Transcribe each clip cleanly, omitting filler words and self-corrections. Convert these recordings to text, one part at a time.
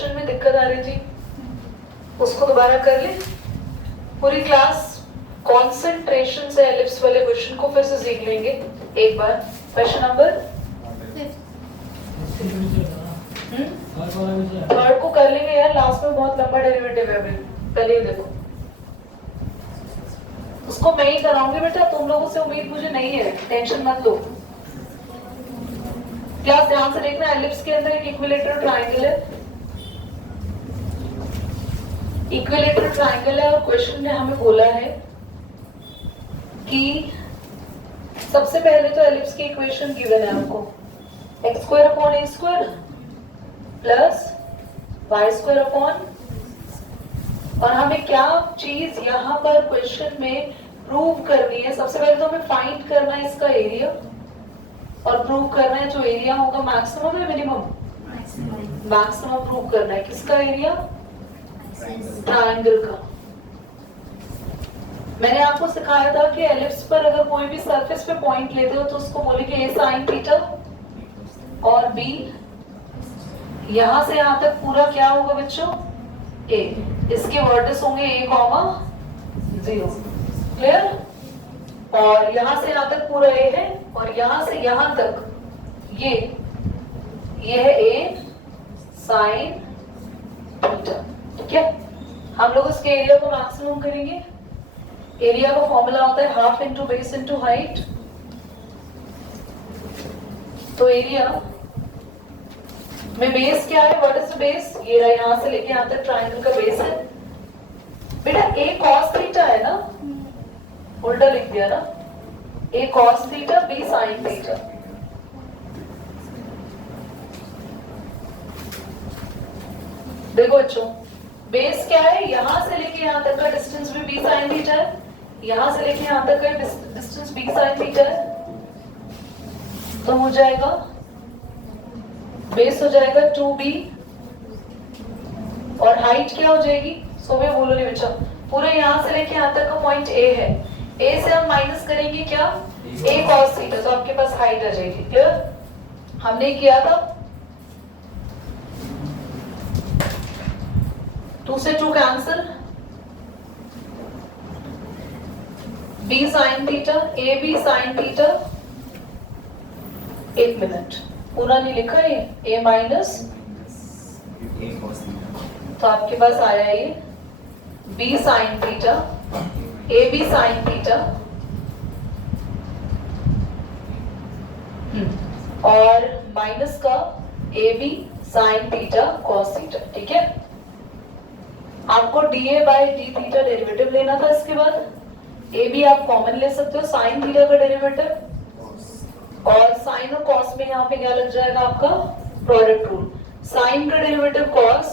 Question में दिक्कत आ रही थी उसको दोबारा कर ले। पूरी क्लास कंसंट्रेशन से एलिप्स वाले क्वेश्चन को फिर से सीख लेंगे एक बार। क्वेश्चन नंबर थर्ड को कर लेंगे यार, लास्ट में बहुत लंबा डेरिवेटिव है अभी, पहले ही देखो। उसको मैं ही कराऊंगी बेटा, तुम लोगों से उम्मीद मुझे नहीं है, टेंशन मत लो। क्लास ध्यान से देखना, एलिप्स के अंदर एक इक्विलेटरल ट्रायंगल है, इक्विलेटरल ट्रायंगल है और क्वेश्चन ने हमें बोला है कि सबसे पहले तो एलिप्स की इक्वेशन गिवन है आपको, x square upon a square plus y square upon, और हमें क्या चीज यहाँ पर क्वेश्चन में प्रूव करनी है। सबसे पहले तो हमें फाइंड करना है इसका एरिया और प्रूव करना है जो एरिया होगा मैक्सिमम है मिनिमम, मैक्सिमम प्रूव करना है। किसका एरिया? ट्रायंगल का। मैंने आपको सिखाया था कि एलिप्स पर अगर कोई भी सरफेस पे पॉइंट लेते हो तो उसको बोलेंगे ए साइन थीटा और बी, यहां से यहां तक पूरा क्या होगा बच्चों? ए। इसके वर्टिस होंगे ए कॉमा 0, क्लियर? और यहां से यहां तक पूरा ए है और यहां से यहां तक ये है ए साइन थीटा, ठीक है? हम लोग इसके एरिया को मैक्सिमम करेंगे। एरिया का फॉर्मूला होता है half into base into height. तो एरिया में बेस क्या है? What is the base? ये रहा, यहां से लेके यहां तक ट्रायंगल का बेस है बेटा। ए कॉस थीटा है ना, उल्टा लिख दिया ना, a cos theta b sine theta. देखो बच्चों, बेस क्या है? यहां से लेके यहां तक का डिस्टेंस भी बी साइन थीटा है, यहां से लेके यहां तक का डिस्टेंस बी साइन थीटा है। तो हो जाएगा बेस हो जाएगा 2b और हाइट क्या हो जाएगी? सोवे बोलो नहीं बच्चा, पूरे यहां से लेके यहां तक का पॉइंट a है, a से हम माइनस करेंगे क्या? a cos थीटा, तो आपके पास हाइट आ जाएगी। क्लियर? हमने किया था 2 से 2 cancel, b sine theta a b sine theta. एक मिनट, पूरा नहीं लिखा है a माइनस, तो आपके पास आया ये b sine theta a b sine theta और माइनस का a b sine theta cos theta, ठीक है? आपको dA by d theta derivative लेना था। इसके बाद a b आप कॉमन ले सकते हो, साइन थीटा का डेरिवेटिव, और साइन और कॉस में यहाँ पे क्या लग जाएगा आपका? Product rule. साइन का derivative cos,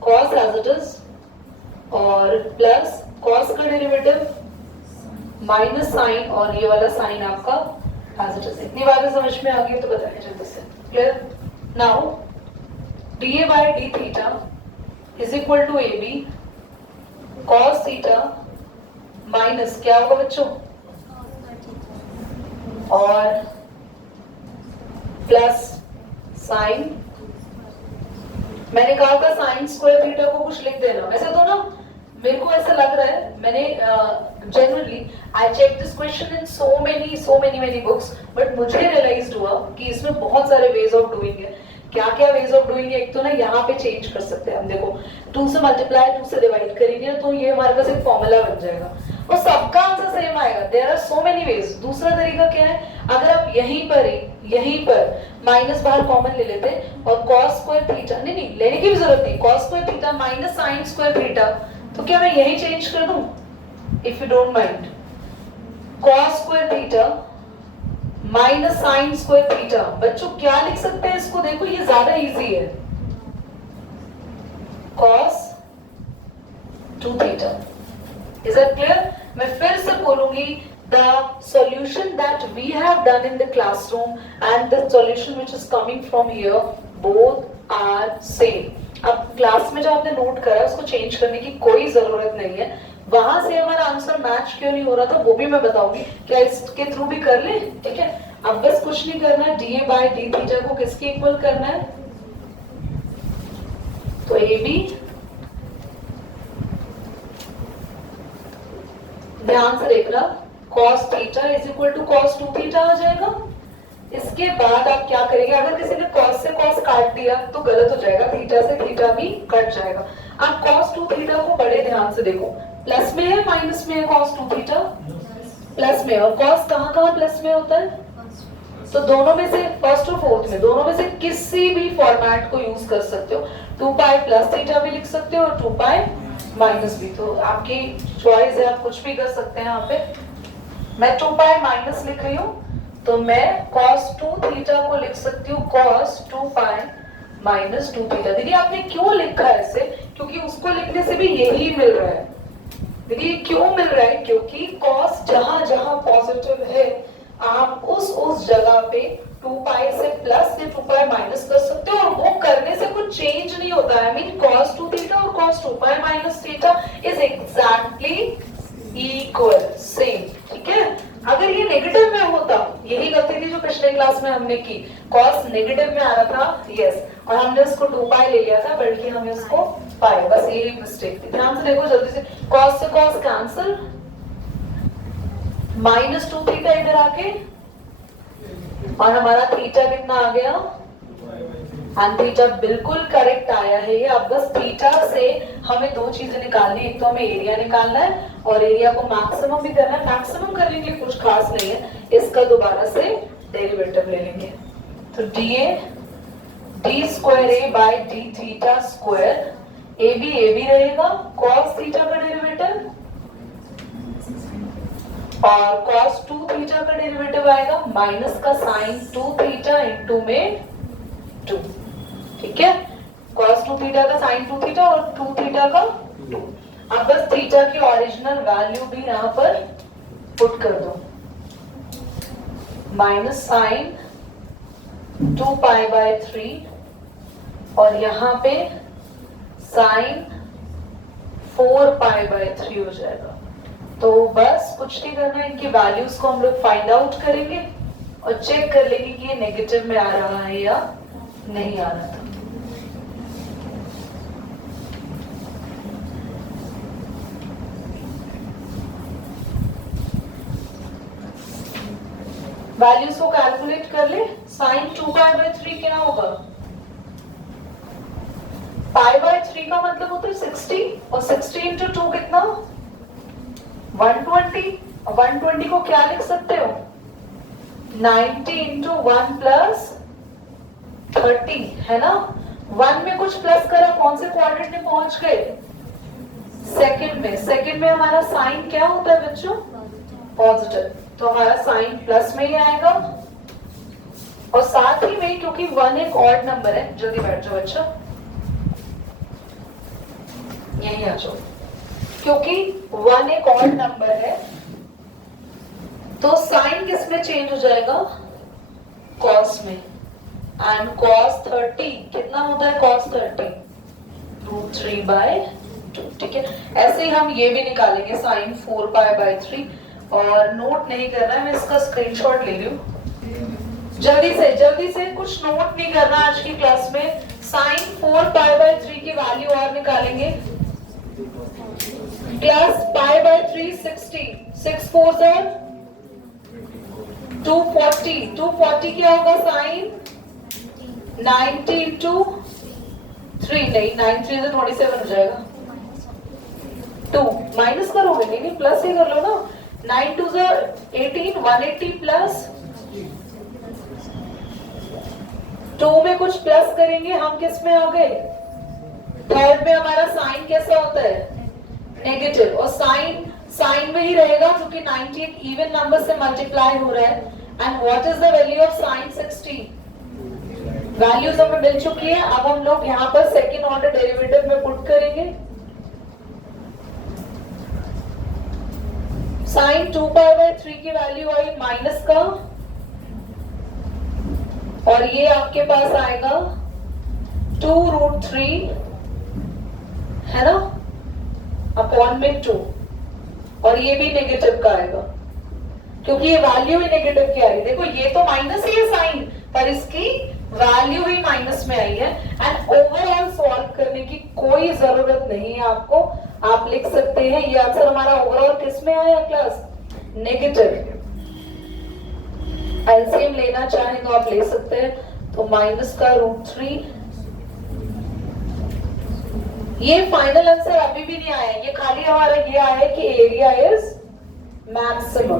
cos as it is, और प्लस कॉस का डेरिवेटिव माइनस साइन, और ये वाला साइन आपका एज इट इज। इतनी बातें समझ में आ गई तो बताइए जल्दी से। Clear? Now dA by d theta is equal to AB cos theta minus क्या होगा बच्चों? और प्लस साइन, मैंने कहा था साइन स्क्वायर थीटा को कुछ लिख देना। वैसे तो ना मेरे को ऐसा लग रहा है, मैंने generally I check this question in so many books, but मुझे रियलाइज हुआ कि इसमें बहुत सारे वेज ऑफ डूइंग है। क्या क्या वेज ऑफ डूइंग है? एक तो ना यहाँ पे चेंज कर सकते हैं हम, देखो 2 से मल्टीप्लाई 2 से डिवाइड करेंगे तो ये हमारे पास एक फॉर्मूला बन जाएगा और सबका आंसर सेम आएगा। There are so many ways. दूसरा तरीका क्या है? अगर आप यहीं पर माइनस बाहर कॉमन ले लेते और cos स्क्वायर थीटा, नहीं लेने की भी जरूरत नहीं, cos square theta minus sine square theta, तो क्या मैं यही चेंज कर दूं? If you don't mind, cos square theta minus sine square theta. बच्चों क्या लिख सकते हैं इसको? देखो ये ज्यादा इजी है, cos 2 theta. Is it clear? मैं फिर से बोलूंगी, the solution that we have done in the classroom and the solution which is coming from here, both are same. अब क्लास में जो आपने नोट करा उसको चेंज करने की कोई जरूरत नहीं है। वहां से हमारा आंसर मैच क्यों नहीं हो रहा था वो भी मैं बताऊंगी, क्या इसके थ्रू भी कर ले, ठीक है? अब बस कुछ नहीं करना है, dA बाय डी थीटा को किसके इक्वल करना है? ए बी, ध्यान से देखना, cos theta is equal to cos 2 theta आ जाएगा। इसके बाद आप क्या करेंगे, अगर किसी ने cos से cos काट दिया तो गलत हो जाएगा, थीटा से थीटा भी कट जाएगा। आप cos 2 थीटा को बड़े ध्यान से देखो, प्लस में है माइनस में है cos 2 थीटा? प्लस में। और cos कहाँ कहाँ प्लस में होता है? तो दोनों में से फर्स्ट और फोर्थ में, दोनों में से किसी भी फॉर्मेट को यूज कर सकते हो। 2 पाई प्लस थीटा भी लिख सकते हो और 2 पाई माइनस भी, तो आपकी चॉइस है, आप कुछ भी कर सकते हैं। यहाँ पे मैं 2 पाई माइनस लिख रही हूँ, तो मैं cos 2 थीटा को लिख सकती हूँ cos 2 पाई माइनस 2 थीटा। दीदी आपने क्यों लिखा है ऐसे? क्योंकि उसको लिखने से भी यही मिल रहा है। दीदी ये क्यों मिल रहा है? क्योंकि cos जहां जहां पॉजिटिव है आप उस जगह पे 2 पाई से प्लस या 2 पाई माइनस कर सकते हो, और वो करने से कुछ चेंज नहीं होता है। आई मीन cos 2 थीटा और cos 2 pi minus theta is exactly equal, same, ठीक है। अगर ये नेगेटिव में होता, यही गलती थी जो पिछले क्लास में हमने की, cos नेगेटिव में आ रहा था, यस, और हमने उसको 2 पाई ले लिया था, बल्कि हमें उसको पाई, बस यही मिस्टेक थी। ध्यान से देखो जल्दी से, cos से cos कैंसिल, माइनस 2 थीटा इधर आके, और हमारा थीटा कितना आ गया? एंड थीटा बिल्कुल करेक्ट आया है ये। अब बस थीटा से हमें दो चीजें निकालनी है, एक तो हमें एरिया निकालना है और एरिया को मैक्सिमम भी करना है। मैक्सिमम करने के लिए कुछ खास नहीं है, इसका दोबारा से डेरिवेटिव ले लेंगे। तो d A d square A by d theta square, A B रहेगा, cos थीटा का डेरिवेटिव और cos 2 थीटा का डेरिवेटिव आएगा माइनस का साइन 2 थीटा इंटू में 2, ठीक है। cos 2 थीटा का साइन 2 थीटा और 2 थीटा का 2। अब बस थीटा की ओरिजिनल वैल्यू भी यहां पर पुट कर दो, माइनस साइन 2 पाई बाय 3 और यहां पे साइन 4 पाई बाय 3 हो जाएगा। तो बस कुछ नहीं करना, इनकी वैल्यूज को हम लोग फाइंड आउट करेंगे और चेक कर लेंगे कि ये नेगेटिव में आ रहा है या नहीं आ रहा था। वैल्यूज को कैलकुलेट कर ले। साइन 2 पाई बाय 3 क्या होगा? पाई बाय 3 का मतलब होता है 60, और 60 इंटू 2 कितना? 120। 120 को क्या लिख सकते हो? 90 इंटू 1 प्लस 30, है ना। 1 में कुछ प्लस करा, कौन से क्वाड्रेंट में पहुंच गए? सेकंड में। सेकंड में हमारा साइन क्या होता है बच्चों? पॉजिटिव, तो हमारा साइन प्लस में ही आएगा। और साथ ही में क्योंकि 1 एक ऑड नंबर है, जल्दी बैठ जाओ बच्चा, यही आ जाओ, क्योंकि 1 एक ऑड नंबर है तो साइन किस में चेंज हो जाएगा? cos में। एंड cos 30 कितना होता है? cos 30 √3/2, ठीक है। ऐसे ही हम ये भी निकालेंगे, साइन 4 पाई बाय 3, और नोट नहीं करना है, मैं इसका स्क्रीनशॉट ले रही हूँ। जल्दी से कुछ नोट नहीं करना आज की क्लास में। साइन 4 पाई बाय 3 की वैल्यू और निकालेंगे, प्लस पाई बाय 3 60, 6 4 240, 240 क्या होगा? साइन 90 इंटू 3, नहीं 9 3 से 27 हो जाएगा। 2 माइनस करोगे? नहीं प्लस ही कर लो ना। 9 2 से 18, 180 प्लस 2 में कुछ प्लस करेंगे, हम किस में आ गए? थर्ड में हमारा साइन कैसा होता है? नेगेटिव, और साइन में ही रहेगा क्योंकि 90 एक इवन नंबर से मल्टीप्लाई हो रहा है। And what is the value of sine 60? Values हमें मिल चुकी है। अब हम लोग यहाँ पर सेकेंड ऑर्डर डेरिवेटिव में पुट करेंगे। साइन 2 पाई बाय 3 की वैल्यू आई माइनस का, और ये आपके पास आएगा 2√3, है ना, अपॉन में 2, और ये भी नेगेटिव का आएगा क्योंकि ये वैल्यू ही नेगेटिव की आ रही है। देखो ये तो माइनस ही है साइन, पर इसकी वैल्यू ही माइनस में आई है। एंड ओवरऑल सॉल्व करने की नहीं है आपको, आप लिख सकते हैं ये आंसर हमारा ओवरऑल किस में आया क्लास, नेगेटिव। एलसीएम लेना चाहें तो आप ले सकते हैं, तो माइनस का √3। ये फाइनल आंसर अभी भी नहीं आया, ये खाली हमारा ये आया है कि एरिया इज मैक्सिमम,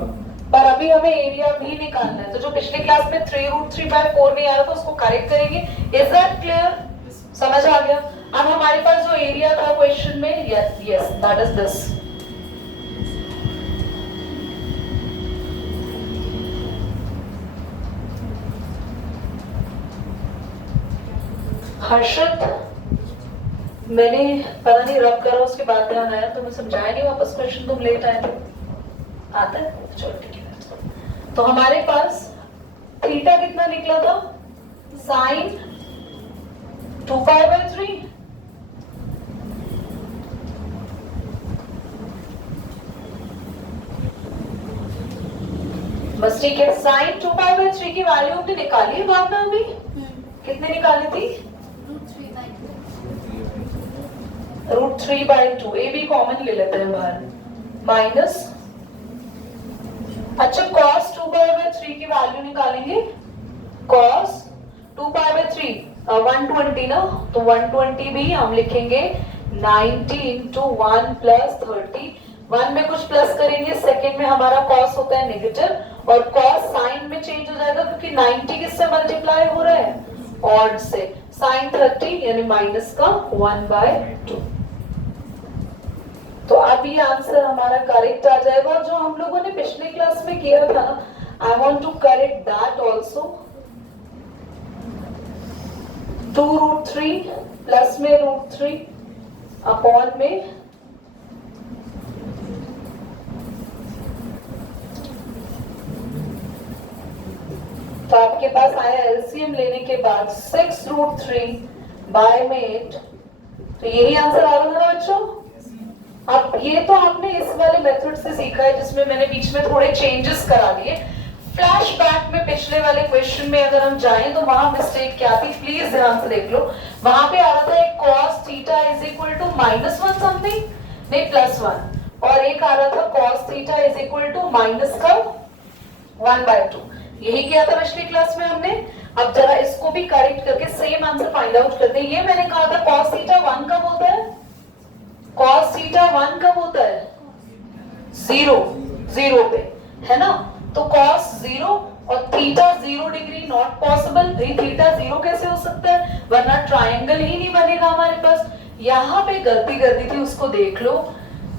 पर अभी हमें एरिया भी निकालना है। तो जो पिछली क्लास में 3√3/4 नहीं आया था उसको करेक्ट करेंगे। इज दैट क्लियर, समझ आ गया? अब हमारे पास जो एरिया था क्वेश्चन में, yes that is this. Harshad, मैंने पता नहीं रब करा उसके बाद ध्यान आया तो मैं समझाया नहीं वापस क्वेश्चन, तुम लेट आए थे। आता है, चलो ठीक है। तो हमारे पास थीटा कितना निकला था, साइन 2π/3। बस ठीक है, साइन 2π/3 की वैल्यू हमने निकाली है बाद में अभी। कितने निकाली थी, √3/2। ए भी कॉमन ले लेते हैं बाहर, माइनस, अच्छा cos 2π/3 की वैल्यू निकालेंगे। cos 2π/3 120 ना, तो 120 भी हम लिखेंगे 90 × 1 + 30। 1 में कुछ प्लस करेंगे, सेकेंड में हमारा cos होता है नेगेटिव, और cos साइन में चेंज हो जाएगा क्योंकि 90 किससे मल्टीप्लाई हो रहा है, ऑड से। साइन 30 यानी माइनस का 1/2। तो अब ये आंसर हमारा करेक्ट आ जाएगा। और जो हम लोगों ने पिछले क्लास में किया था ना, I want to correct that also. 2√3 plus में √3 अपॉन में तो आपके पास आया एलसीएम लेने के बाद 6√3/8। तो यही आंसर आ रहा है बच्चों। अब ये तो आपने इस वाले मेथड से सीखा है जिसमें मैंने बीच में थोड़े चेंजेस करा दिए। फ्लैशबैक में पिछले वाले क्वेश्चन में अगर हम जाएं तो वहां मिस्टेक क्या थी, प्लीज ध्यान से देख लो। वहां पे आ रहा था एक cos theta is equal to -1 something, नहीं +1, और एक आ रहा था cos theta is equal to minus का 1/2। यही किया था पिछली क्लास में हमने। अब जरा इसको भी करेक्ट करके सेम आंसर फाइंड आउट करते हैं। ये मैंने कहा था cos थीटा 1 कब होता है, cos थीटा 1 कब होता है, 0 पे, है ना। तो cos 0 और थीटा 0 डिग्री नॉट पॉसिबल। भाई थीटा 0 कैसे हो सकता है, वरना ट्रायंगल ही नहीं बनेगा हमारे पास। यहाँ पे गलती कर दी थी, उसको देख लो।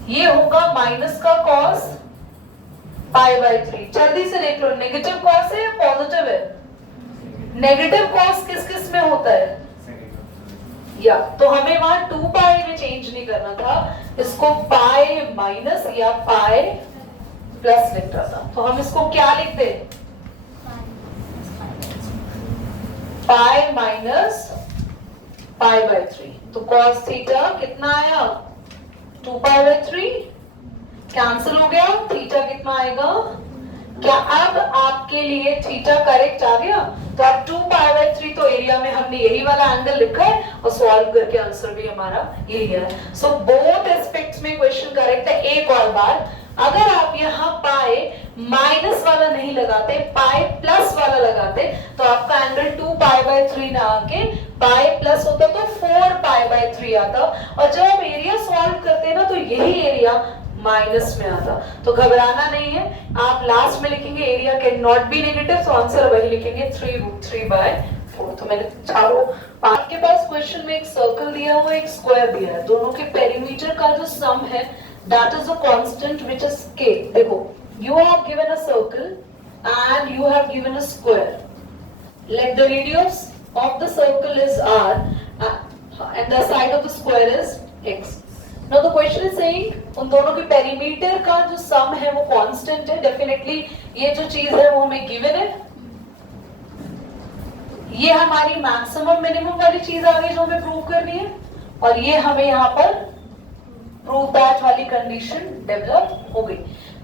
ये होगा माइनस का cos π/3। जल्दी से देख लो, नेगेटिव cos है या पॉजिटिव है, नेगेटिव cos किस किस में होता है, या तो हमें वहां 2π में चेंज नहीं करना था, इसको π माइनस या π प्लस लिख रहा था। तो हम इसको क्या लिखते, π माइनस π/3। तो cos थीटा कितना आया, 2π/3 कैंसिल हो गया। थीटा कितना आएगा, क्या अब आपके लिए थीटा करेक्ट आ गया? तो अब 2π/3 तो एरिया में हमने यही वाला एंगल लिखा है और सॉल्व करके आंसर भी हमारा यही है। सो बोथ एस्पेक्ट्स में क्वेश्चन करेक्ट है। एक और बार, अगर आप यहाँ पाए माइनस वाला नहीं लगाते, पाए प्लस वाला लगाते, तो आपका एंगल 2π/3 ना आके पाए प्लस होता तो 4π/3 आता। और जब आप एरिया सॉल्व करते ना तो यही एरिया माइनस में आता। तो घबराना नहीं है, आप लास्ट में लिखेंगे area can not be negative, तो आंसर वही लिखेंगे 3√3/4। तो मैंने चारों, आपके पास क्वेश्चन में एक सर्कल दिया हुआ, एक स्क्वायर दिया है, दोनों के पेरीमीटर का जो सम है that is a constant which is k. देखो, you have given a circle and you have given a square. Let the radius of the circle is r and the side of the square is x. Now the question is saying उन दोनों के perimeter का जो सम है वो constant है। Definitely ये जो चीज है वो हमें गिवन है। ये हमारी मैक्सिमम मिनिमम वाली चीज आ गई जो हमें प्रूव करनी है, और ये हमें यहाँ पर प्रूव दैट वाली कंडीशन डेवलप हो गई।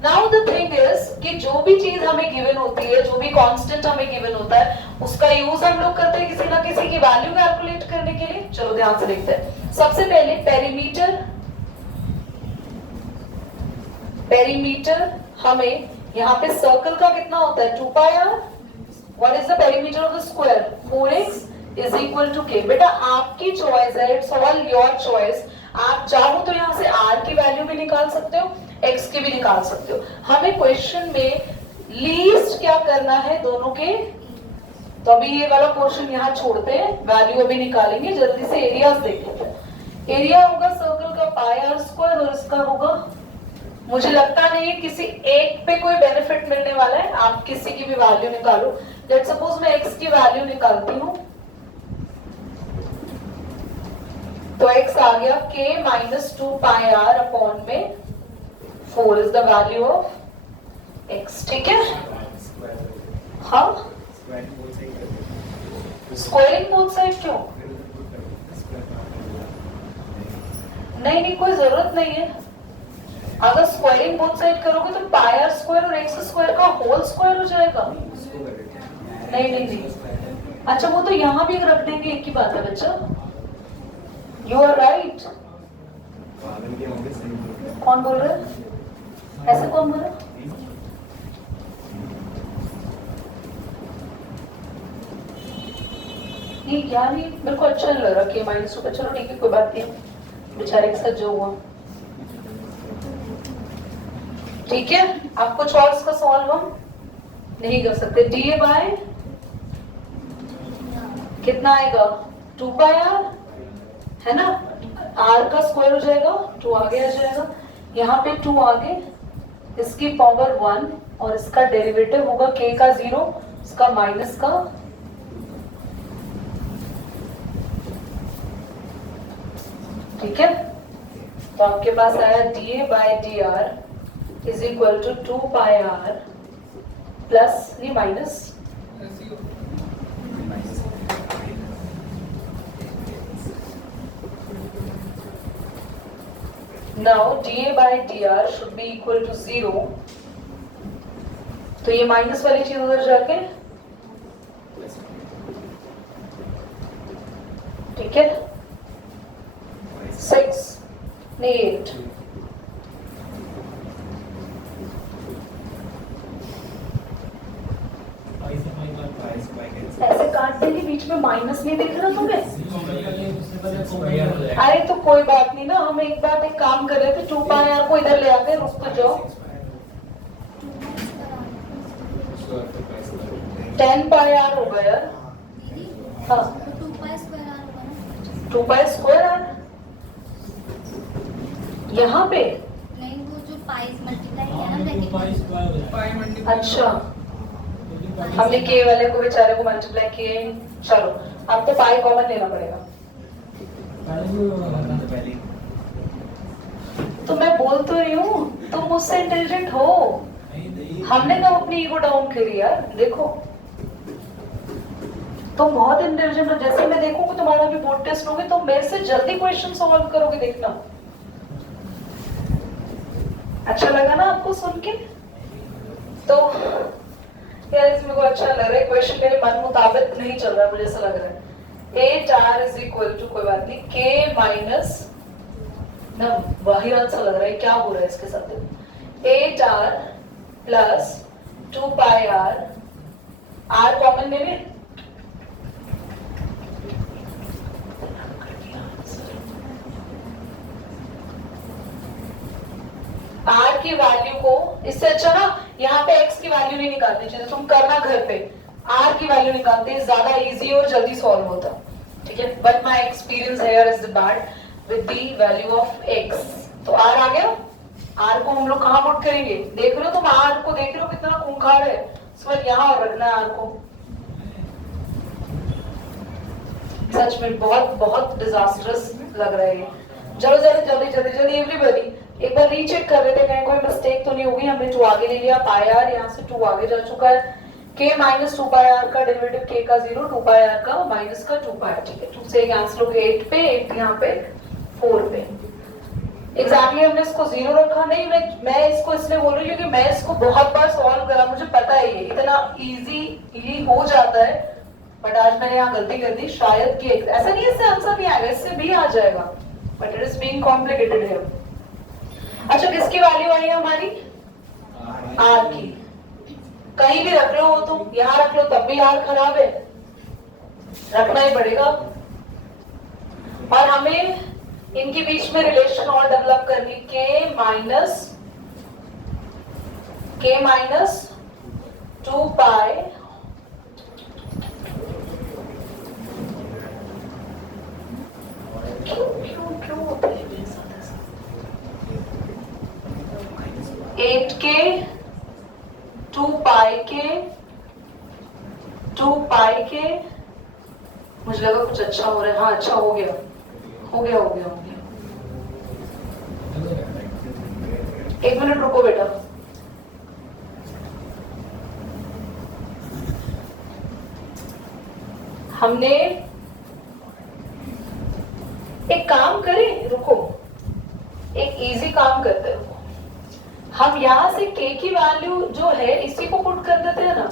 नाउ द थिंग इज कि जो भी चीज हमें गिवन होती है, जो भी कांस्टेंट हमें गिवन होता है, उसका यूज हम लोग करते हैं किसी ना किसी की वैल्यू कैलकुलेट करने के लिए। चलो ध्यान से देखते हैं। सबसे पहले पेरीमीटर हमें यहाँ पे सर्कल का कितना होता है 2 pi r. What is the perimeter of the square 4x is equal to k। बेटा आपकी चॉइस है, इट्स ऑल योर चॉइस। आप चाहो तो यहाँ से r की वैल्यू भी निकाल सकते हो, x की भी निकाल सकते हो। हमें क्वेश्चन में लीस्ट क्या करना है दोनों के, तो अभी ये वाला पोर्शन यहाँ छोड़ते हैं, वैल्यू अभी निकालेंगे। जल्दी से एरियाज देख लेते हैं। एरिया होगा सर्कल का पाई आर स्क्वायर और इसका होगा, मुझे लगता नहीं है किसी एक पे कोई बेनिफिट मिलने वाला है, आप किसी की भी वैल्यू निकालो। लेट सपोज मैं x की वैल्यू निकालती हूँ, तो x आ गया k minus 2 pi r upon में 4 is the value of x। ठीक है, हाँ स्क्वायरिंग बोथ साइड क्यों? नहीं कोई जरूरत नहीं है। अगर स्क्वायरिंग बोथ साइड करोगे तो पाई आर स्क्वायर और एक्स स्क्वायर का होल स्क्वायर हो जाएगा। नहीं अच्छा वो तो यहाँ भी रख देंगे, एक ही बात है बच्चा। You are right. कौन बोल रहा है ऐसे? कौन बोल रहा है? नहीं यार ये मेरे को अच्छा नहीं लग रहा कि माइनस 2 का। चलो ठीक है कोई बात नहीं, बेचारे के साथ जो हुआ। ठीक है, आप कुछ और इसका सॉल्व हम नहीं कर सकते। डी ए बाय कितना आएगा 2 पाई आर है ना, आर का स्क्वायर हो जाएगा, 2 आगे आ जाएगा, यहाँ पे 2 आगे, इसकी पावर 1 और इसका डेरिवेटिव होगा k का 0, इसका माइनस का। ठीक है, तो आपके पास आया d a by d r is equal to 2 pi r plus ये minus now d a by d r should be equal to 0। तो ये माइनस वाली चीज उधर जाके, ठीक है 6 नहीं 8। ऐसे काट देंगे, बीच में माइनस नहीं दिख रहा तुम्हें? अरे तो कोई बात नहीं ना, हम एक बार एक काम कर रहे थे, 2 पाई आर को इधर ले आते, रुक तो जाओ। 10 पाई आर होगा यार। हाँ 2 पाई स्क्वायर आर यहाँ पे नहीं, वो जो पाई मल्टीप्लाई किया ना। अच्छा हमने के वाले को बेचारे को मल्टीप्लाई किए। चलो अब तो पाई कॉमन लेना पड़ेगा। तो मैं बोल तो रही हूँ तुम मुझसे इंटेलिजेंट हो। हमने तो अपनी ईगो डाउन करी यार। देखो तुम बहुत इंटेलिजेंट हो, जैसे मैं देखूंगी तुम्हारा भी बोर्ड टेस्ट होगी तो मेरे से जल्दी क्वेश्चन सॉल्व करोगे, देखना। अच्छा लगा ना आपको सुन के? तो यार इसमें को अच्छा लग रहा है, क्वेश्चन मेरे मन मुताबिक नहीं चल रहा है, मुझे ऐसा लग रहा है। 8r इज इक्वल टू कोई बात नहीं k माइनस ना, वही आंसर लग रहा है, क्या हो रहा है इसके साथ? 8r plus 2 pi r, r common ले लें। r की वैल्यू को इससे अच्छा ना यहाँ पे x की वैल्यू नहीं निकालनी चाहिए, तुम करना घर पे r की वैल्यू निकालते हैं, ज्यादा इजी और जल्दी सॉल्व होता। ठीक है, but my experience here is bad with the value of x। तो r आ गया, r को हम लोग कहाँ पुट करेंगे? देख रहे हो तुम r को, देख रहे हो कितना खूंखार है, इस बार यहाँ और रखना है r को। सच में बहुत बहुत डिजास्टर्स लग रहा है। चलो जल्दी एवरीबॉडी एक बार रीचेक कर रहे थे कहीं कोई मिस्टेक तो नहीं होगी। हमने 2 आगे ले लिया, पाई आर यहाँ से 2 आगे जा चुका है, k माइनस 2 पाई आर का डेरिवेटिव k का 0, 2 पाई आर का माइनस का 2 पाई। ठीक है, 2 से कैंसिल हो गया 8 पे, 8 यहाँ पे 4 पे। एग्जैक्टली हमने इसको 0 रखा नहीं, मैं इसको इसलिए बोल रही हूँ क्योंकि मैं इसको बहुत बार सॉल्व करा, मुझे पता है ये इतना इजीली हो जाता है। बट आज मैंने यहाँ गलती कर दी, शायद कि ऐसा नहीं है इससे आंसर नहीं आएगा, इससे भी आ जाएगा, but it is being complicated है। अच्छा किसकी वैल्यू आई है हमारी? आर की। कहीं भी रख लो, हो तो यहाँ रख लो तब भी आर खराब है, रखना ही पड़ेगा। और हमें इनके बीच में रिलेशन और डेवलप करनी, के माइनस 2 पाई क्यों होता है मेरे साथ ऐसा? 8 के 2 पाई के मुझे लगा कुछ अच्छा हो रहा है। हाँ अच्छा हो गया। एक मिनट रुको बेटा। हमने एक काम करें, रुको, एक इजी काम करते हैं। हम यहां से k की वैल्यू जो है इसी को पुट कर देते हैं ना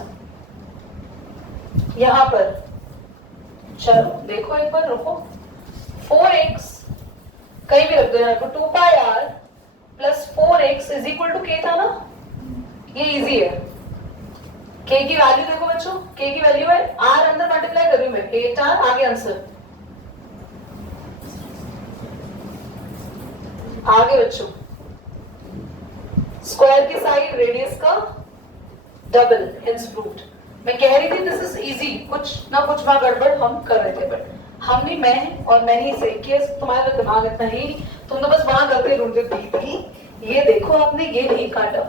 यहां पर। चलो देखो एक बार, रुको। 4x कहीं भी रख दो यहाँ पर, 2 pi r plus 4x is equal to k था ना, ये इजी है। k की वैल्यू देखो बच्चों, k की वैल्यू है, r अंदर मल्टीप्लाई कर रही हूं मैं, 8r, आगे आंसर। आगे बच्चों, स्क्वायर की साइड रेडियस का डबल, हेंस प्रूव्ड। मैं कह रही थी दिस इज इजी, कुछ ना कुछ वहां गड़बड़ हम कर रहे थे, बट हमने मैंने इसे किया। तुम्हारा दिमाग इतना ही, तुम तो बस वहां गलती ढूंढते थी, ये देखो आपने ये नहीं काटा,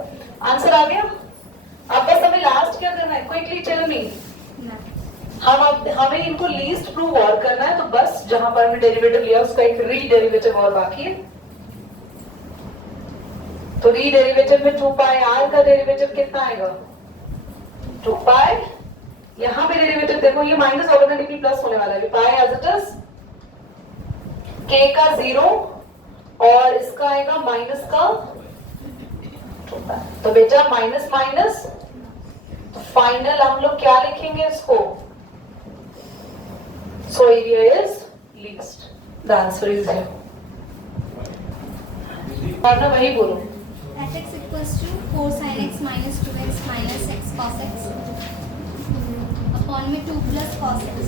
आंसर आ गया। अब बस हमें लास्ट क्या करना है, क्विकली टेल मी। हमें इनको लीस्ट प्रूव और करना है, तो बस जहां पर हमने डेरिवेटिव लिया उसका एक री डेरिवेटिव और बाकी है। तो री डेरिवेटिव में 2 पाई r का डेरिवेटिव कितना आएगा? 2 पाई, यहां पे डेरिवेटिव देखो, ये माइनस ऑटोमेटिकली प्लस होने वाला है, पाई एज इट इज, k का 0 और इसका आएगा माइनस का 2 पाई। तो बेटा माइनस माइनस, तो फाइनल हम लोग क्या लिखेंगे इसको? So area is least, the answer is here. और ना वही बोलो, fx equals to 4 sin x minus 2x minus x cos x upon में 2 plus cos x।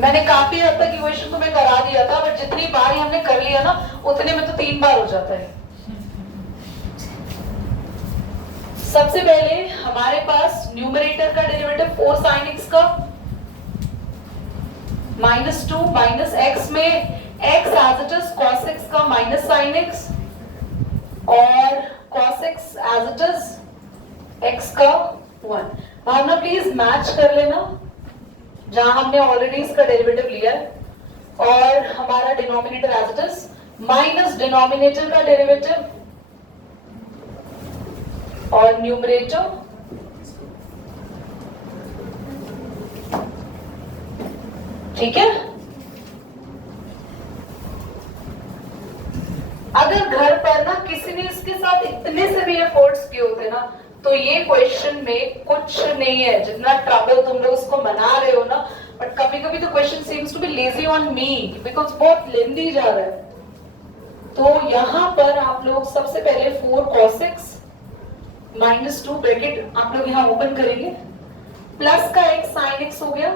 मैंने काफी हद तक इक्वेशन तुम्हें करा दिया था, बट जितनी बार ही हमने कर लिया ना उतने में तो 3 बार हो जाता है। सबसे पहले हमारे पास न्यूमरेटर का डेरिवेटिव 4 sin x का माइनस 2 माइनस x में x as it is cos x का माइनस sin x और cos x as it is x का 1। भावना प्लीज मैच कर लेना जहां हमने ऑलरेडी इसका डेरिवेटिव लिया है, और हमारा denominator as it is minus denominator का डेरिवेटिव और न्यूमरेटर ठीक है। अगर घर पर ना किसी ने इसके साथ इतने से भी एफर्ट्स किए होते ना, तो ये क्वेश्चन में कुछ नहीं है। जितना ट्रबल तुम लोग उसको मना रहे हो ना, बट कभी कभी तो question seems to be lazy on me because बहुत लेंदी जा रहा है। तो यहाँ पर आप लोग सबसे पहले 4 cos x माइनस 2 ब्रैकेट आप लोग यहाँ ओपन करेंगे, प्लस का x sin x हो गया,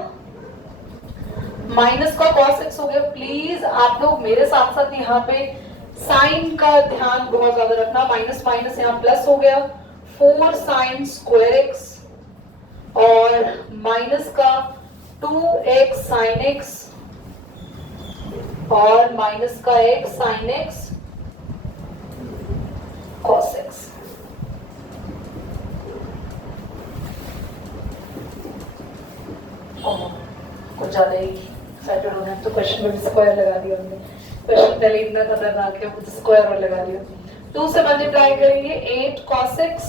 माइनस का cos x हो गया। प्लीज आप लोग मेरे साथ साथ यहाँ पे साइन का ध्यान बहुत ज्यादा रखना, माइनस माइनस यहाँ प्लस हो गया, 4 sin स्क्वायर x और माइनस का 2x sin x और माइनस का x sin x cos x। कुछ ज्यादा ही एक्साइटेड हो गए तो क्वेश्चन में भी स्क्वायर लगा दिया हमने। क्वेश्चन पहले इतना खतरनाक है, कुछ स्क्वायर और लगा दिया। 2 से मल्टीप्लाई करेंगे 8 cos x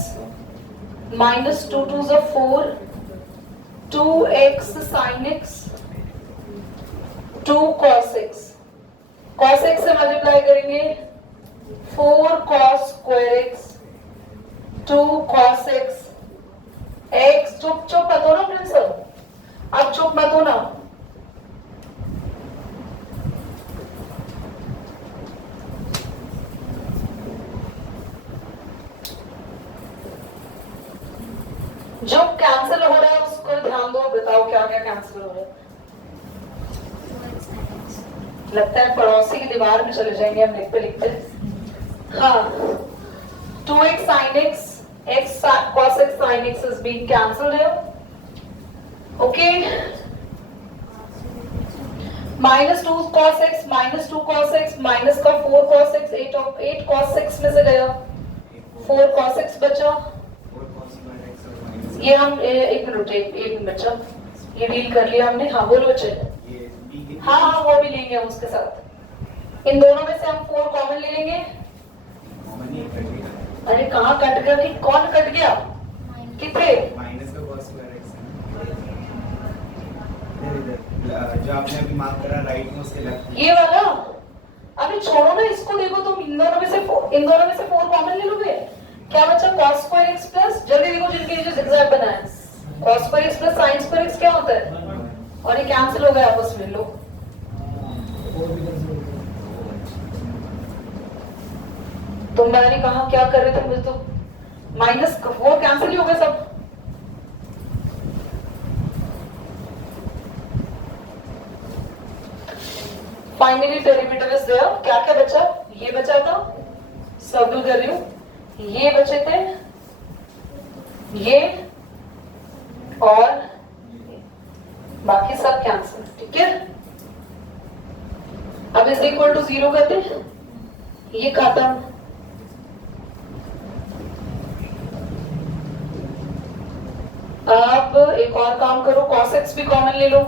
minus 2 2 is 4 2x sin x 2 cos x। cos x से मल्टीप्लाई करेंगे 4 cos square x 2 cos x x चुप चुप मत हो ना प्रिंसिपल, अब चुप मत हो ना। जो कैंसिल हो रहा है उसको ध्यान दो, बताओ क्या क्या कैंसिल हो रहा है। लगता है पड़ोसी की दीवार में चले जाएंगे हम लिखते लिखते। हाँ, 2x sin x, x cos x sin x is being cancelled here. Okay. -2 cos x, -2 cos x, minus का 4 cos x, 8 cos x में से गया, 4 cos x बचा। ये हम एक मिनट बच्चा, ये डील कर लिया हमने। हाँ बोलो बच्चे। हाँ हाँ वो भी लेंगे हम उसके साथ। इन दोनों में से हम 4 कॉमन ले लेंगे। अरे कहाँ कट गया, कि कौन कट गया, कितने? माइनस का cos स्क्वायर x जो आपने अभी मार्क करा राइट में उसके लेफ्ट। ये वाला अभी छोड़ो ना इसको, देखो तुम इन दोनों में से 4 कॉमन ले लोगे। क्या बचा? cos स्क्वायर x प्लस, जल्दी देखो जिनके नीचे zigzag बना है, cos square x plus sin square x क्या होता है, और ये कैंसिल हो गया आपस में। लो तुम मैंने कहा क्या कर रहे थे, मुझे तो माइनस 4 कैंसिल ही हो गया सब। Finally derivative is there. क्या क्या बचा? ये बचा था, सर्कल कर रही हूं, ये बचे थे, ये और बाकी सब कैंसिल। ठीक है, अब इज इक्वल टू 0 करते हैं, ये खत्म। अब एक और काम करो, cos x भी कॉमन ले लो।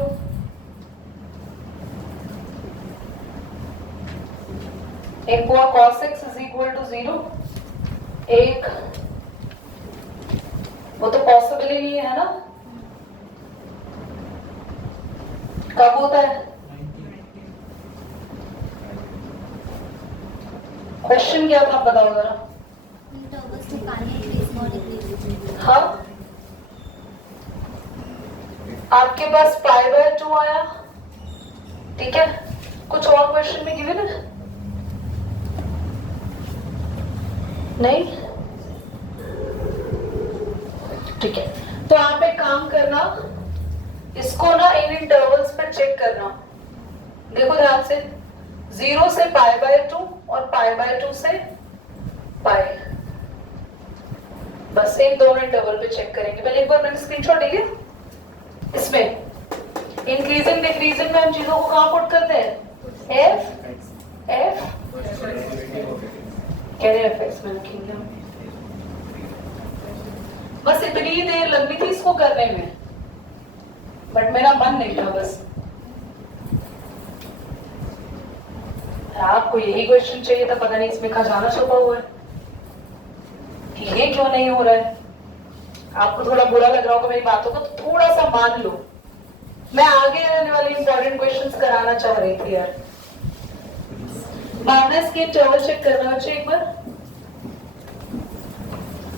एक हुआ cos x is equal to 0, एक वो तो पॉसिबल ही नहीं है ना, कब होता है? क्वेश्चन क्या था बताओ जरा। हाँ, आपके पास π/2 आया, ठीक है। कुछ और क्वेश्चन में गिवन है? नहीं, ठीक है। तो आप एक काम करना, इसको ना इन इंटरवल्स पे चेक करना। देखो ध्यान से, 0 से π/2 और π/2 से π, बस इन दोनों इंटरवल पे चेक करेंगे। पहले एक बार मैंने स्क्रीनशॉट ले लिया। इसमें इंक्रीजिंग डिक्रीजिंग में हम चीजों को कहां पुट करते हैं? एफ कह रहे एफ में रखेंगे। बस इतनी ही देर लगनी थी इसको करने में, बट मेरा मन नहीं था। बस आपको यही क्वेश्चन चाहिए था, पता नहीं इसमें खजाना छुपा हुआ है कि ये क्यों नहीं हो रहा है। आपको थोड़ा बुरा लग रहा होगा मेरी बातों को, तो थोड़ा सा मान लो। मैं आगे आने वाले इंपॉर्टेंट क्वेश्चंस कराना चाह रही थी यार। माइनस के इंटरवल चेक करना बच्चे एक बार,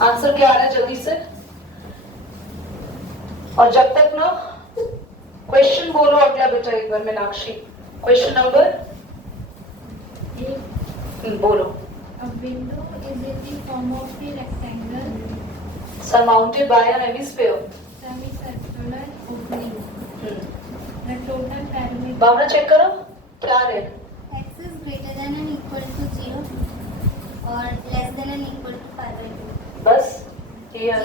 आंसर क्या आ रहा है जल्दी से। और जब तक ना क्वेश्चन बोलो अगला बेटा एक बार, मीनाक्षी क्वेश्चन नंबर बोलो। A window is in the form of the rectangle surmounted by an hemisphere, semicircular opening. The total perimeter. Bhavna check करो क्या है। X is greater than and equal to 0 or less than and equal to π/2. बस ये है।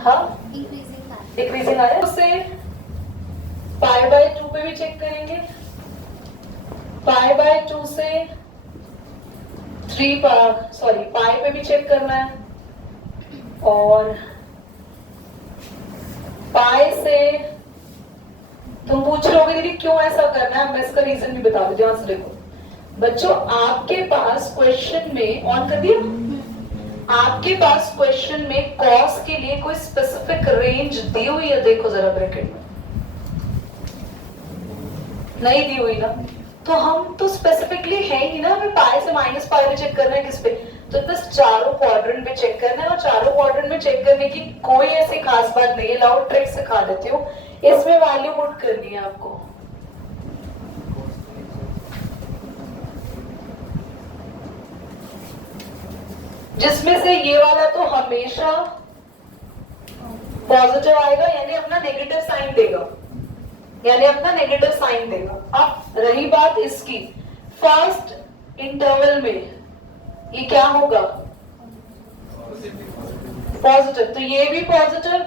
हाँ decreasing आया। उससे π/2 पे भी चेक करेंगे, π/2 से 3 सॉरी पाई पे भी चेक करना है, और पाई से तुम पूछ लोगे दीदी क्यों ऐसा करना है, मैं इसका रीजन भी बता दूं। ध्यान से देखो बच्चों, आपके पास क्वेश्चन में ऑन कर दिया, आपके पास क्वेश्चन में कॉस के लिए कोई स्पेसिफिक रेंज दी हुई है? देखो जरा ब्रैकेट में नहीं दी हुई ना, तो हम तो स्पेसिफिकली है ही ना, हमें पाई से माइनस पाई पे चेक करना है। किस पे? तो बस चारों क्वाड्रेंट में चेक करना है, और चारों क्वाड्रेंट में चेक करने की कोई ऐसी खास बात नहीं है। लाउड ट्रिक सिखा देती हूँ, इसमें वैल्यू पुट करनी है आपको। जिसमें से ये वाला तो हमेशा पॉजिटिव आएगा, यानी अपना नेगेटिव साइन देगा, यानी अपना नेगेटिव साइन देगा। अब रही बात इसकी, फर्स्ट इंटरवल में ये क्या होगा, पॉजिटिव, तो ये भी पॉजिटिव,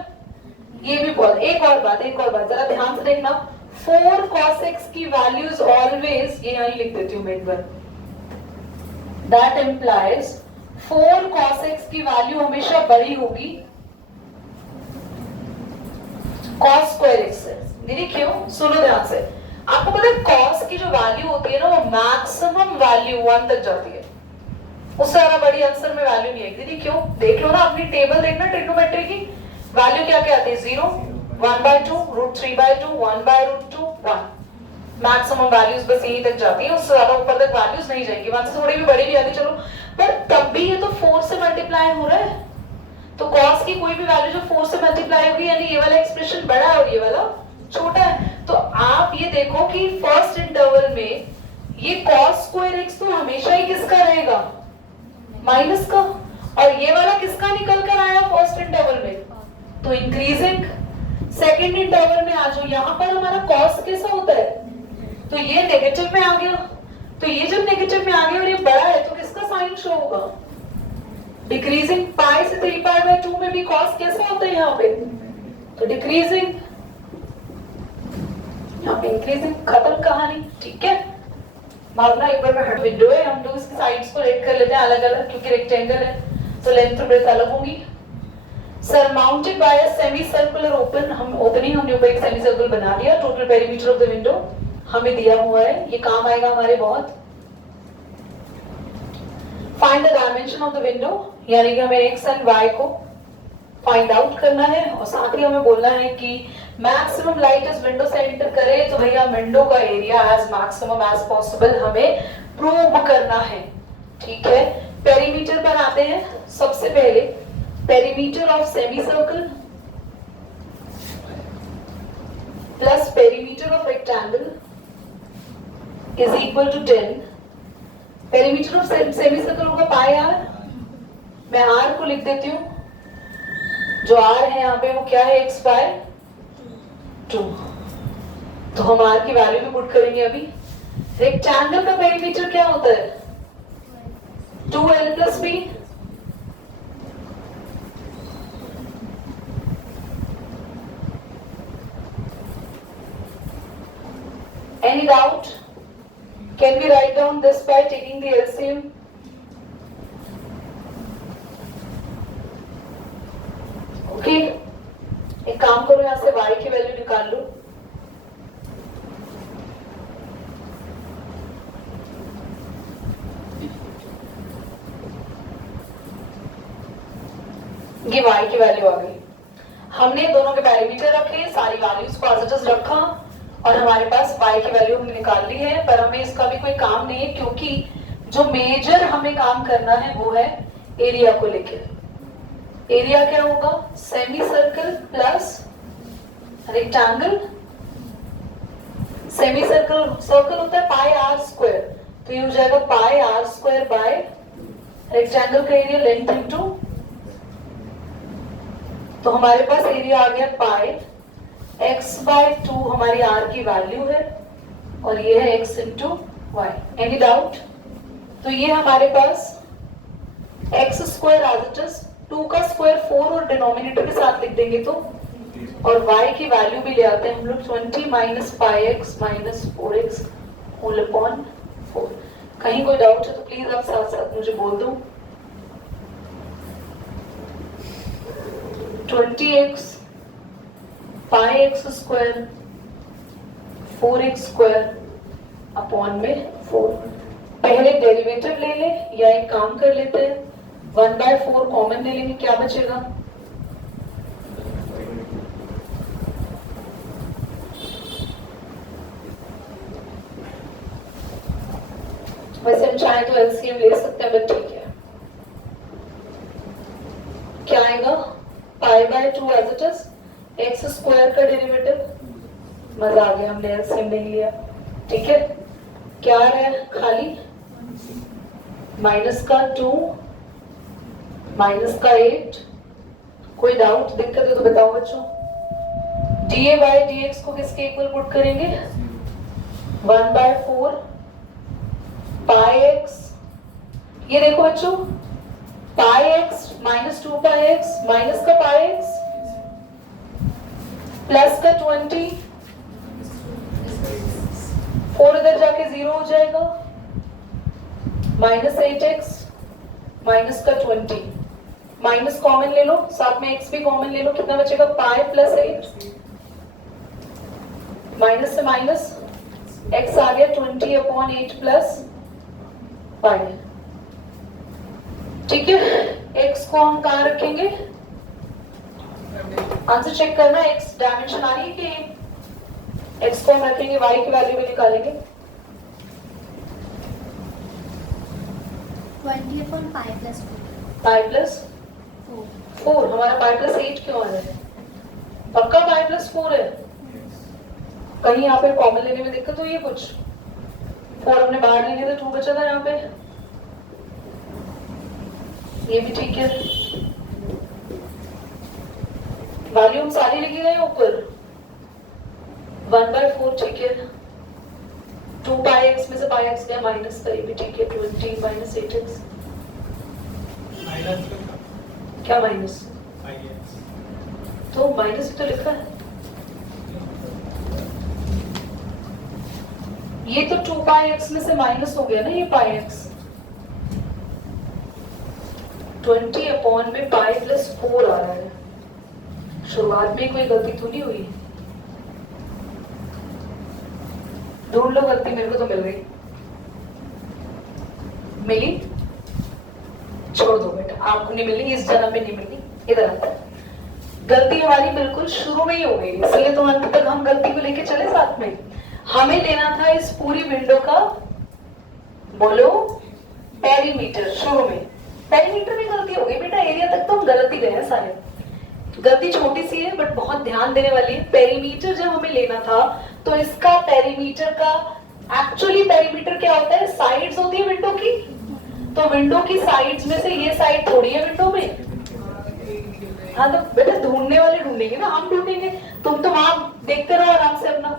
ये भी पॉजिटिव। एक और बात जरा ध्यान से देखना, 4 cos x की वैल्यू इज ऑलवेज, ये यहीं लिख देती हूँ मैं एक बार, दैट इंप्लाइज 4 cos x की वैल्यू हमेशा बड़ी होगी cos square x से। दीदी क्यों, सुनो ध्यान से। आपको पता है cos की जो वैल्यू होती है ना, वो मैक्सिमम वैल्यू 1 तक जाती है, उससे ज्यादा बड़ी आंसर में वैल्यू नहीं है। दीदी क्यों, देख लो ना अपनी टेबल, देखना ट्रिग्नोमेट्री की वैल्यू क्या क्या आती है, 0, 1/2, √3/2, 1/√2, 1। मैक्सिमम वैल्यूज बस यहीं तक जाती है, उससे ज्यादा ऊपर तक वैल्यूज नहीं जाएंगी। 1 से थोड़ी भी बड़ी भी आती, चलो, पर तब भी ये तो 4 से मल्टीप्लाई हो रहा है, तो cos की कोई भी वैल्यू जो 4 से मल्टीप्लाई होगी, यानी ये वाला एक्सप्रेशन बड़ा है और ये वाला छोटा है। तो आप ये देखो कि फर्स्ट इंटरवल में ये cos स्क्वायर x तो हमेशा ही किसका रहेगा, माइनस का, और ये वाला किसका निकल कर आया फर्स्ट इंटरवल में, तो इंक्रीजिंग। सेकंड इंटरवल में आ जाओ, यहाँ पर हमारा cos कैसा होता है, तो ये नेगेटिव में आ गया, तो ये जब नेगेटिव में आ गया और ये बड़ा है, तो किसका साइन शो होगा, डिक्रीजिंग। पाई से 3π/2 में भी cos कैसा होता है यहाँ पे, तो डिक्रीजिंग, यहाँ पे इंक्रीजिंग। खत्म कहानी, ठीक है। भावना एक बार मैं विंडो है, हम लोग इसकी साइड्स को रेड कर लेते हैं अलग अलग, क्योंकि रेक्टेंगल है तो लेंथ और ब्रेथ अलग होगी। Surmounted bye a semi circular open, हम ओपनिंग हमने ऊपर एक सेमी सर्कल बना लिया। Total perimeter of the window हमें दिया हुआ है, ये काम आएगा हमारे बहुत। Find the dimension of the window, यानी कि हमें एक्स एंड वाई को फाइंड आउट करना है, और साथ ही हमें बोलना है कि मैक्सिमम लाइट इस विंडो से एंटर करे, तो भैया विंडो का area as maximum age possible हमें प्रूव करना है, ठीक है। पेरीमीटर पर आते हैं। सबसे पहले perimeter of semicircle plus perimeter of rectangle is equal to 10। Perimeter of semicircle होगा पाई आर, मैं आर को लिख देती हूँ, जो आर है यहाँ पे वो क्या है, x/2, तो हम आर की वैल्यू भी पुट करेंगे अभी। रेक्टेंगल का पेरीमीटर क्या होता है, 2l + b। Any doubt? Can we write down this by taking the LCM? Okay. एक काम करो, यहाँ से y की वैल्यू निकाल लो। ये y की वैल्यू आ गई। हमने दोनों के पैरामीटर रखे, सारी वैल्यूज पॉजिटिव रखा, और हमारे पास y की वैल्यू हमने निकाल ली है। पर हमें इसका भी कोई काम नहीं है, क्योंकि जो मेजर हमें काम करना है वो है एरिया को लेके। एरिया क्या होगा, semi circle plus rectangle. Semi circle होता है πr², तो ये हो जाएगा πr² बाय रेक्टेंगल का एरिया लेंथ इंटू, तो हमारे पास एरिया आ गया पाई, x/2 हमारी r की वैल्यू है, और ये है x × y। Any doubt? तो ये हमारे पास x² एज इट इज, 2 का स्क्वायर 4 और डिनोमिनेटर के साथ लिख देंगे तो, और y की वैल्यू भी ले आते हैं हम लोग, 20 - πx - 4x होल अपॉन 4। कहीं कोई डाउट है तो प्लीज आप साथ साथ मुझे बोल दो। 20x πx² 4x² अपॉन में 4। पहले डेरिवेटिव ले ले, या एक काम कर लेते हैं 1/4 कॉमन ले लेंगे, क्या बचेगा, वैसे हम चाहे तो एलसीएम ले सकते हैं, बट ठीक है। मजा आ गया, हमने एलसीएम नहीं लिया। ठीक है, क्या आ रहा है खाली? माइनस का 2, माइनस का 8। कोई डाउट दिक्कत है तो बताओ बच्चों। डी बाई डी एक्स को किसके इक्वल पुट करेंगे? 1/4 पाई एक्स। ये देखो बच्चों, पाई एक्स माइनस 2 पाई एक्स माइनस का पाई एक्स प्लस का 20, 4 इधर जाके 0 हो जाएगा, माइनस 8x माइनस का 20। माइनस कॉमन ले लो, साथ में x भी कॉमन ले लो, कितना बचेगा? Pi plus 8। माइनस से माइनस x आ गया 20/8 प्लस पाई। ठीक है, x को हम कहाँ रखेंगे? आंसर चेक करना, x डायमेंशन आ रही है कि x को हम रखेंगे, y की वैल्यू भी निकालेंगे। 20/pi plus 4. Pi plus 4। हमारा पाई प्लस 8 क्यों आ रहा है? पक्का पाई प्लस 4 है? कहीं यहाँ पे कॉमन लेने में दिक्कत हुई है कुछ? 4 हमने बाहर ले लिया था, 2 बचा था यहाँ पे। ये भी ठीक है, वॉल्यूम सारी लिखी गई ऊपर। 1/4 ठीक है, 2 पाई एक्स में से पाई एक्स गया माइनस का, ये भी ठीक है। 20 माइनस 8x। क्या माइनस? तो माइनस ही तो लिखा है। ये तो 2 पाई एक्स में से माइनस हो गया ना, ये पाई एक्स। 20 अपॉन में पाई प्लस 4 आ रहा है। शुरुआत में कोई गलती तो नहीं हुई? ढूंढ लो गलती, मेरे को तो मिल गई। मिली? छोड़ दो बेटा, आपको नहीं मिली, इस जन्म में नहीं मिली। इधर आता, गलती हमारी बिल्कुल शुरू में ही हो गई, इसलिए तो अंत तक हम गलती को लेके चले साथ में। हमें लेना था इस पूरी विंडो का, बोलो, पेरीमीटर। शुरू में पेरीमीटर में गलती हो गई बेटा, एरिया तक तो हम गलत ही गए हैं सारे। गलती छोटी सी है बट बहुत ध्यान देने वाली है। पेरीमीटर जब हमें लेना था तो इसका पेरीमीटर का, एक्चुअली पेरीमीटर क्या होता है? साइड्स होती है विंडो की। तो विंडो की साइड्स में से ये साइड थोड़ी है विंडो में। हाँ तो बेटा ढूंढने वाले ढूंढेंगे ना, हम ढूंढेंगे, तुम तो वहां देखते रहो आराम से अपना।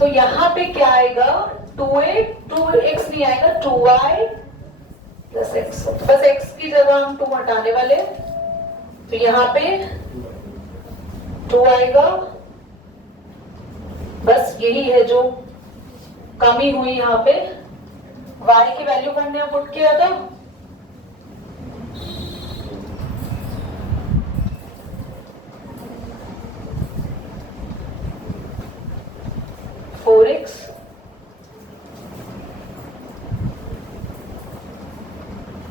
तो यहाँ पे क्या आएगा? 2x नहीं आएगा, 2y प्लस x। तो बस x की जगह हम 2 हटाने वाले, तो यहाँ पे 2 आएगा। बस यही है जो कमी हुई यहाँ पे। y की वैल्यू हमने पुट किया था, x।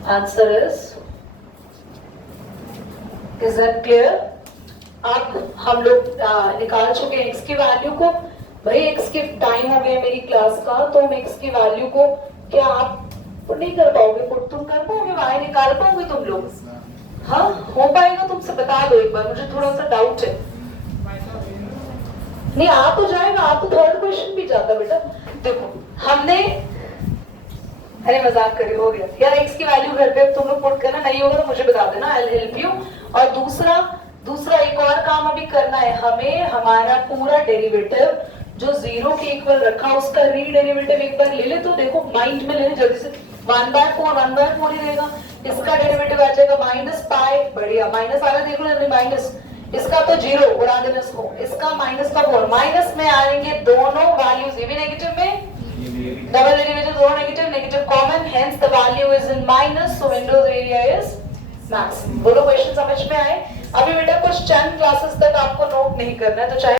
Answer is that clear? अब हम लोग निकाल चुके हैं x की वैल्यू को। भाई x के टाइम हो गया मेरी क्लास का, तो हम x की वैल्यू को, क्या आप नहीं कर पाओगे पुट? तुम कर पाओगे? y निकाल पाओगे तुम लोग? हाँ हो पाएगा? तुमसे बता दो एक बार, मुझे थोड़ा सा डाउट है। नहीं आ तो जाएगा, आप तो थर्ड क्वेश्चन भी जाता बेटा। देखो हमने, अरे मजाक करी, हो गया यार। x की वैल्यू घर पे तुम लोग पुट करना, नहीं होगा तो मुझे बता देना, आई विल हेल्प यू। और दूसरा एक और काम अभी करना है हमें। हमारा पूरा डेरिवेटिव जो 0 के इक्वल रखा, उसका रीडेरिवेटिव एक बार ले ले। तो देखो माइंड में ले ले जल्दी से। 1/4 ही रहेगा। इसका डेरिवेटिव आ जाएगा माइनस पाई। बढ़िया, माइनस आ रहा, देख लो जल्दी माइनस। इसका तो 0 उड़ा देना इसको। इसका माइनस का 4। माइनस में आएंगे दोनों वैल्यूज, ये भी नेगेटिव में, डबल डेरिवेटिव दोनों negative, negative common, hence the value is in minus, so Windows area is max. बोलो क्वेश्चन समझ में आए? अभी बेटा कुछ चंद क्लासेस तक आपको नोट नहीं करना है, तो चाहे